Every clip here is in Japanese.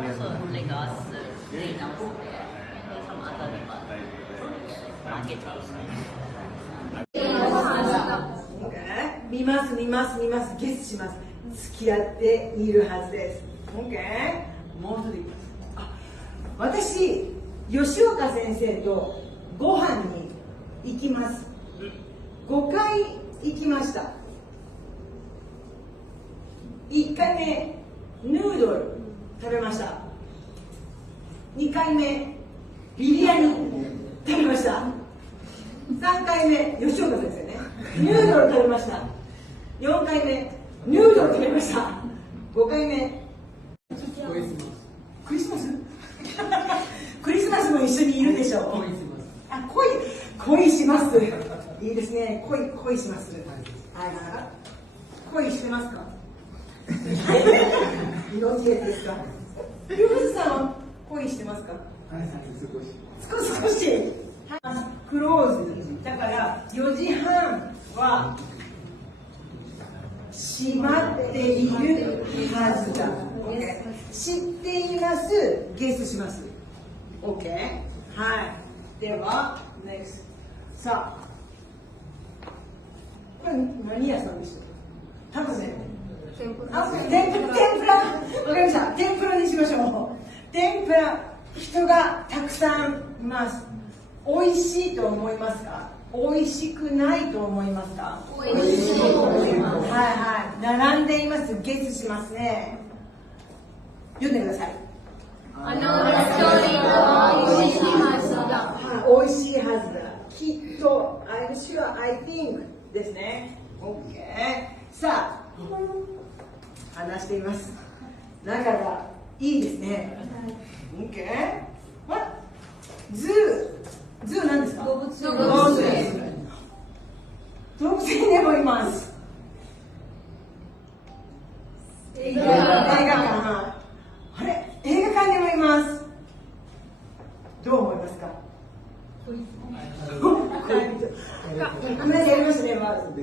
also like us, they know some other market also. 見ます見ます見ます、ゲスします。付き合っているはずです。 OK、 もう一人いきます。私、吉岡先生とご飯に行きます。5回行きました。1回目ヌードル食べました。2回目ビリヤニ食べました。3回目、吉岡先生ね、ヌードル食べました。4回目ヌードル食べました。5回目クリスマスクリスマスも一緒にいるでしょう。あ、恋します。いいですね。恋します。はいはい。恋してますか？よろしいですか？ゆずさんは恋してますか？少し。クローズ。だから4時半は閉まっているはずだ。知っています。ゲスします。OK。はい。では、NEXT。さあ。これ何屋さんでしょう？多分ね。天ぷら。わかりました。天ぷらにしましょう。天ぷら、人がたくさんいます。美味しいと思いますか？美味しくないと思いますか？美味しいと思います。はいはい。並んでいます。ゲスしますね。読んでください。あのレストランは美味しいはずだ。美味しいはずだ。きっと、I'm sure, I think ですね。OK。さあ、話しています。仲がいいですね。OK。ズー何ですか？動物園。動物園でもいます。映画館。あれ、映画館でもいます。どう思いますか？こんなにやりましたね、まず。ビ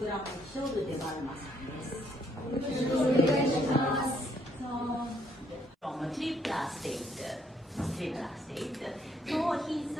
ブラムショルデバルマさんです。お願いします。From a Tripla state. So he's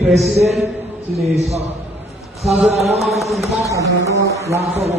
Presiden jenis Saudara Langsung